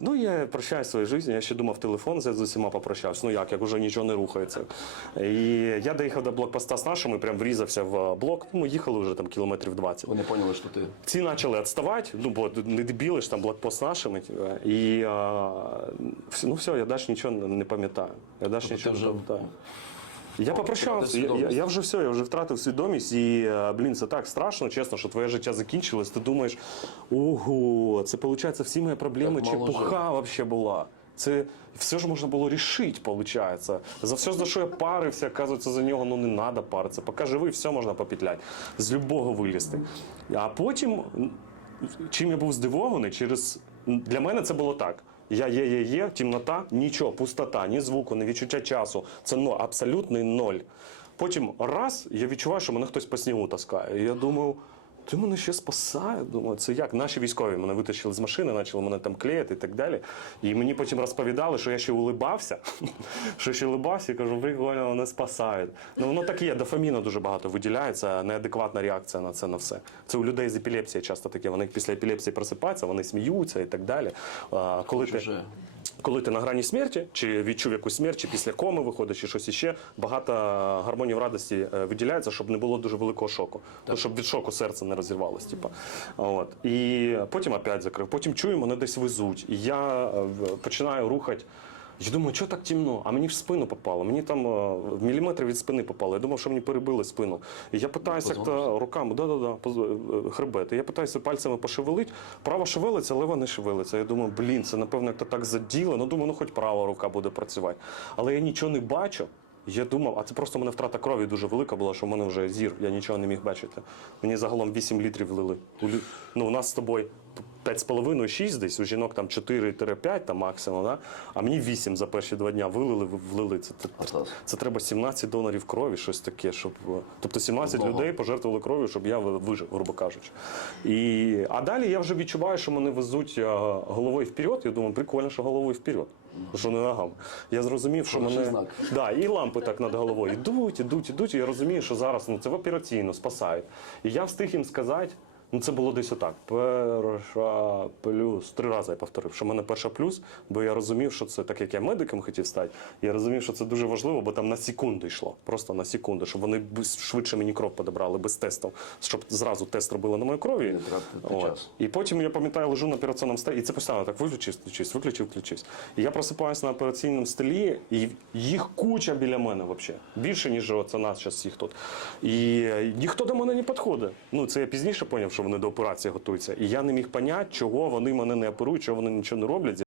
Ну, я прощаюсь своєю життю, я ще думав телефон, з усіма попрощався. Ну як, як уже нічого не рухається. І я доїхав до блокпоста з нашими, прям врізався в блок. Ну, ми їхали вже там кілометрів 20. Вони поняли, що ти. Ці почали відставати, ну бо не дебіли ж там блокпост нашими. типу, І а, ну все, я далі нічого не не пам'ятаю. Я далі Тобто нічого не пам'ятаю. Я попрощався, я, я, я вже все, я вже втратив свідомість, і е, блін, це так страшно, чесно, що твоє життя закінчилось. Ти думаєш, ого, це виходить, всі мої проблеми Так чепуха взагалі була. Це все ж можна було рішити, виходить. За все, за що я парився, оказується, за нього ну не треба паритися. Поки живий, все можна попетляти. З любого вилізти. А потім, чим я був здивований, через для мене це було так. Я є, є, є, темнота, нічого, пустота, ні звуку, ні відчуття часу. Це ну, абсолютний ноль. Потім раз, я відчуваю, що мене хтось по снігу таскає. І я думаю, ти мене ще спасає. Думаю, це як? Наші військові мене витащили з машини, почали мене там клеїти і так далі. І мені потім розповідали, що я ще улибався, що ще улибався і кажу, прикольно, мене спасають. Ну воно так і є, дофаміну дуже багато виділяється, неадекватна реакція на це на все. Це у людей з епілепсією часто таке. Вони після епілепсії просипаються, вони сміються і так далі. А, коли ти. Коли ти на грані смерті, чи відчув якусь смерть, чи після коми виходиш, чи щось іще, багато гормонів радості е, виділяється, щоб не було дуже великого шоку. Ну, щоб від шоку серце не розірвалось. Типу. От. І потім опять закрив. Потім чую, мене десь везуть. І я е, починаю рухати. Я думаю, що так темно? А мені в спину попало. Мені там е, в міліметр від спини попало. Я думав, що мені перебили спину. І я питаюся як то руками, да, да, да, е, хребет. І я питаюся пальцями пошевелити. Право шевелиться, лева не шевелиться. Я думаю, блін, це напевно як то так заділо. Ну думаю, ну хоч права рука буде працювати. Але я нічого не бачу. Я думав, а це просто в мене втрата крові дуже велика була, що в мене вже зір, я нічого не міг бачити. Мені загалом 8 літрів влили. Ну, у нас з тобою 5,5-6 десь, у жінок там 4-5 там максимум, да? а мені 8 за перші два дня вилили, влили. Це, це, це треба 17 донорів крові, щось таке, щоб. е, Тобто 17 Ого. людей пожертвували кров'ю, щоб я вижив, грубо кажучи. І, а далі я вже відчуваю, що мене везуть е, головою вперед. Я думаю, прикольно, що головою вперед. Що не ногами. Я зрозумів, що Хороший мене. знак. Да, і лампи так над головою йдуть, ідуть, ідуть. І я розумію, що зараз ну, це в операційну спасають. І я встиг їм сказати. Ну, це було десь отак. Перша плюс. Три рази я повторив, що в мене перша плюс, бо я розумів, що це так, як я медиком хотів стати. Я розумів, що це дуже важливо, бо там на секунду йшло. Просто на секунду, щоб вони швидше мені кров подобрали без тестів, щоб зразу тест робили на моїй крові. От. І потім я пам'ятаю, лежу на операційному столі, і це постійно так виключив, включився, виключив, включився. І я просипаюся на операційному столі, і їх куча біля мене взагалі. Більше, ніж це нас зараз всіх тут. І е, ніхто до мене не підходить. Ну, це я пізніше зрозумів, вони до операції готуються. І я не міг поняти, чого вони мене не оперують, чого вони нічого не роблять.